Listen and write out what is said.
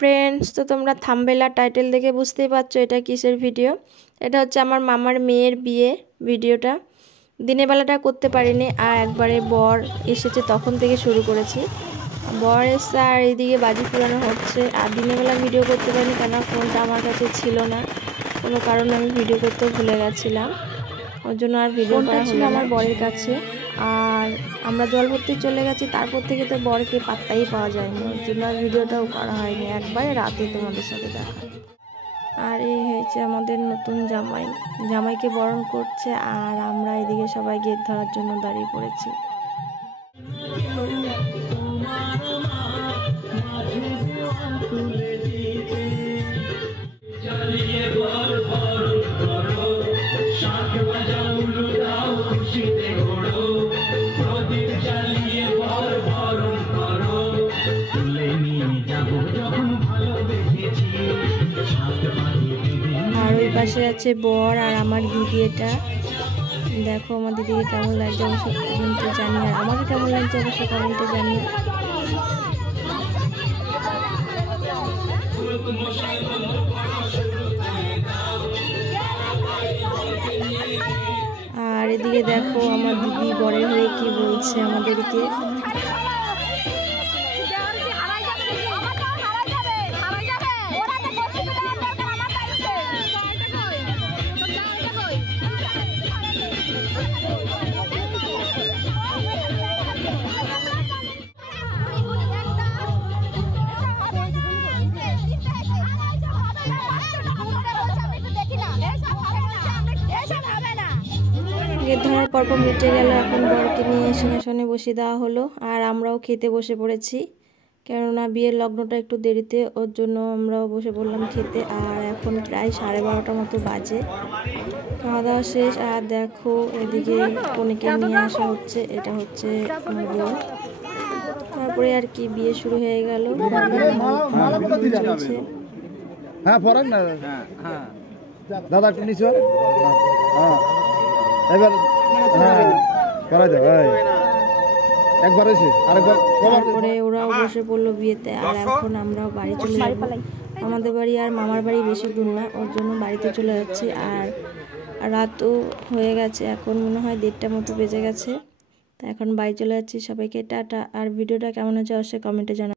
Friends, তো তোমরা thumbnail আর title দেখে বুঝতেই পারছো এটা কিসের ভিডিও। এটা হচ্ছে আমার মামার মেয়ের বিয়ে ভিডিওটা। দিনের বেলাটা করতে পারিনি, আর একবারে বর এসেছে তখন থেকে শুরু করেছি। বর এসছে আর এইদিকে বাজি পুরানো হচ্ছে। আর দিনের বেলা ভিডিও করতে পারিনি কেন, ফোনটা আমার কাছে ছিল না, কোনো কারণে আমি ভিডিও করতে ভুলে গেছিলাম, ওর জন্য আর ভিডিও করা ছিল আমার বরের কাছে। আর আমরা জল ভর্তি চলে গেছি, তারপর থেকে তো বরকে পাত্তাই পাওয়া যায়নি, ওর জন্য আর ভিডিওটাও করা হয়নি। একবারে রাতে তোমাদের সাথে দেখা। আর এই হয়েছে আমাদের নতুন জামাই, জামাইকে বরণ করছে, আর আমরা এদিকে সবাই গেট ধরার জন্য দাঁড়িয়ে পড়েছি। আর ওই পাশে আছে বর আর আমার দিদি। এটা দেখো আমার দিদিকে কেমন লাগছে অবশ্যই কমেন্টে জানিয়ে, আর আমাকে কেমন লাগছে অবশ্যই কমেন্টে জানিয়ে। আর এদিকে দেখো আমার দিদি বরের হয়ে কি বলছে আমাদেরকে। গেট ধরার পর্ব মিটে গেল, এখন বরকে নিয়ে সিংহাসনে বসিয়ে দেওয়া হলো। আর আমরাও খেতে বসে পড়েছি, কেননা বিয়ের লগ্নটা একটু দেরিতে, ওর জন্য আমরাও বসে পড়লাম খেতে। আর এখন প্রায় 12:30 মতো বাজে, খাওয়া দাওয়া শেষ। আর দেখো এদিকে কনেকে নিয়ে আসা হচ্ছে, এটা হচ্ছে বর। তারপরে আর কি বিয়ে শুরু হয়ে গেল, চলছে। হ্যাঁ ফরাক না দাদা একটু নিচে এবার করা যায় একবার হয়েছে আরেকবার। তারপরে ওরাও বসে পড়লো বিয়েতে, আর এখন আমরাও বাড়ি চলে যাবো। আমাদের বাড়ি আর মামার বাড়ি বেশি দূর না, ওর জন্য বাড়িতে চলে যাচ্ছি। আর রাতও হয়ে গেছে, এখন মনে হয় 1:30 মতো বেজে গেছে। তো এখন বাড়ি চলে যাচ্ছি। সবাইকে টাটা। আর ভিডিওটা কেমন হচ্ছে অবশ্যই কমেন্টে জানাবেন।